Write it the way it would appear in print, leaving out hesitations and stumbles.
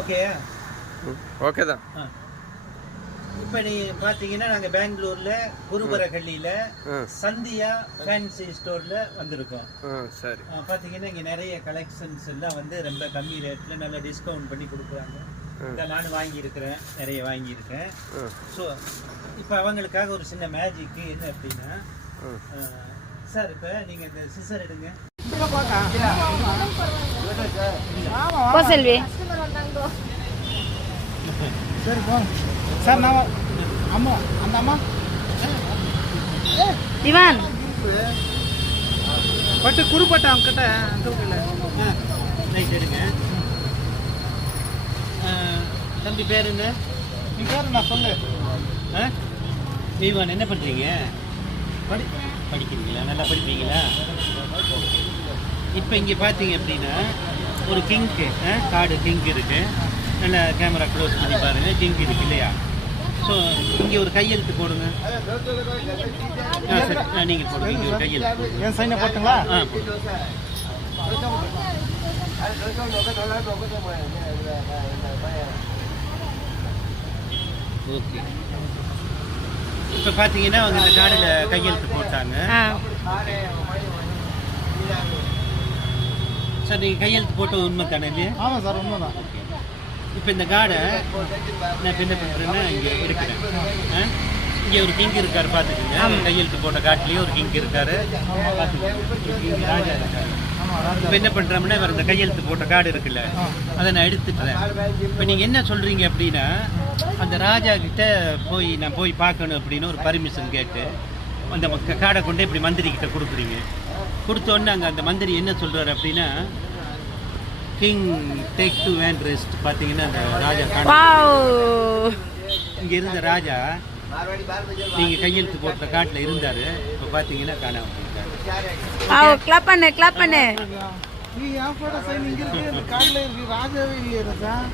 Okay okay தான். இப்போ நீ பார்த்தீங்கன்னா நாங்கள் பெங்களூர்ல குருபரகல்லியில் சந்தியா ஃபேன்சி ஸ்டோர்ல வந்திருக்கோம். சரி, பார்த்தீங்கன்னா இங்கே நிறைய கலெக்ஷன்ஸ் எல்லாம் வந்து ரொம்ப கம்மி ரேட்டில் நல்லா டிஸ்கவுண்ட் பண்ணி கொடுக்குறாங்க. நானும் வாங்கியிருக்கிறேன், நிறைய வாங்கியிருக்கேன். ஸோ இப்போ அவங்களுக்காக ஒரு சின்ன மேஜிக்கு என்ன அப்படின்னா, சார் இப்போ நீங்கள் இந்த சிசர் எடுங்க. சரி போ சார். நான் அம்மா அந்த அம்மா இவான் பட்டு குருப்பட்ட அவங்ககிட்ட அந்த ரைட் எடுங்க. தம்பி பேர் என்ன? நீ பேர் நான் சொல்லு. இவான் என்ன பண்ணுறீங்க? படிக்கிறீங்களா? நல்லா படிப்பீங்களா? இப்போ இங்கே பார்த்தீங்க அப்படின்னா ஒரு கிங்க்கு கார்டு கிங்க் இருக்குது. நல்லா கேமரா க்ளோஸ் பண்ணி பாருங்கள். கிங்க் இருக்கு இல்லையா? ஸோ இங்கே ஒரு கையெழுத்து போடுங்க. சரி, நீங்கள் போடுங்க. இங்கே ஒரு கையெழுத்து. என் சைனை போட்டுங்களா? போடுங்க. ஓகே. இப்போ பார்த்தீங்கன்னா அவங்க இந்த கார்டில் கையெழுத்து போட்டாங்க. சார் நீங்கள் கையெழுத்து போட்ட உண்மை தானே இல்லையா? ஆமாம் சார், உண்மை தான். ஓகே. இப்போ இந்த கார்டை நான் இப்போ என்ன பண்ணுறேன்னா இங்கே இருக்கிறேன். இங்கே ஒரு கிங் இருக்கார் பார்த்துக்கோங்க. கையெழுத்து போட்ட காட்டிலேயே ஒரு கிங் இருக்கார் பார்த்துக்கோங்க. ராஜா இருக்கார். இப்போ என்ன பண்ணுறோம்னா இவர் இந்த கையெழுத்து போட்ட கார்டு இருக்குல்ல, அதை நான் எடுத்துட்டுறேன். இப்போ நீங்கள் என்ன சொல்கிறீங்க அப்படின்னா, அந்த ராஜா கிட்ட நான் போய் பார்க்கணும் அப்படின்னு ஒரு பர்மிஷன் கேட்டு அந்த கார்டை கொண்டு இப்படி மந்திரி கிட்ட கொடுக்குறீங்க. கொடுத்தோன்னே அங்கே அந்த மந்திரி என்ன சொல்கிறார் அப்படின்னா, king take to want rest. பார்த்தீங்கன்னா அந்த ராஜா இங்கே இருந்த ராஜா நீங்கள் கையெழுத்து போட்ட காட்டில் இருந்தார். இப்போ பார்த்தீங்கன்னா காணாமல் போயிருக்காரு. கிளப் பண்ணு நீ என் போட்டோ சைன் இங்கே இருக்கு, கார்டில் இருக்கு, ராஜாவே இல்லையா சார்?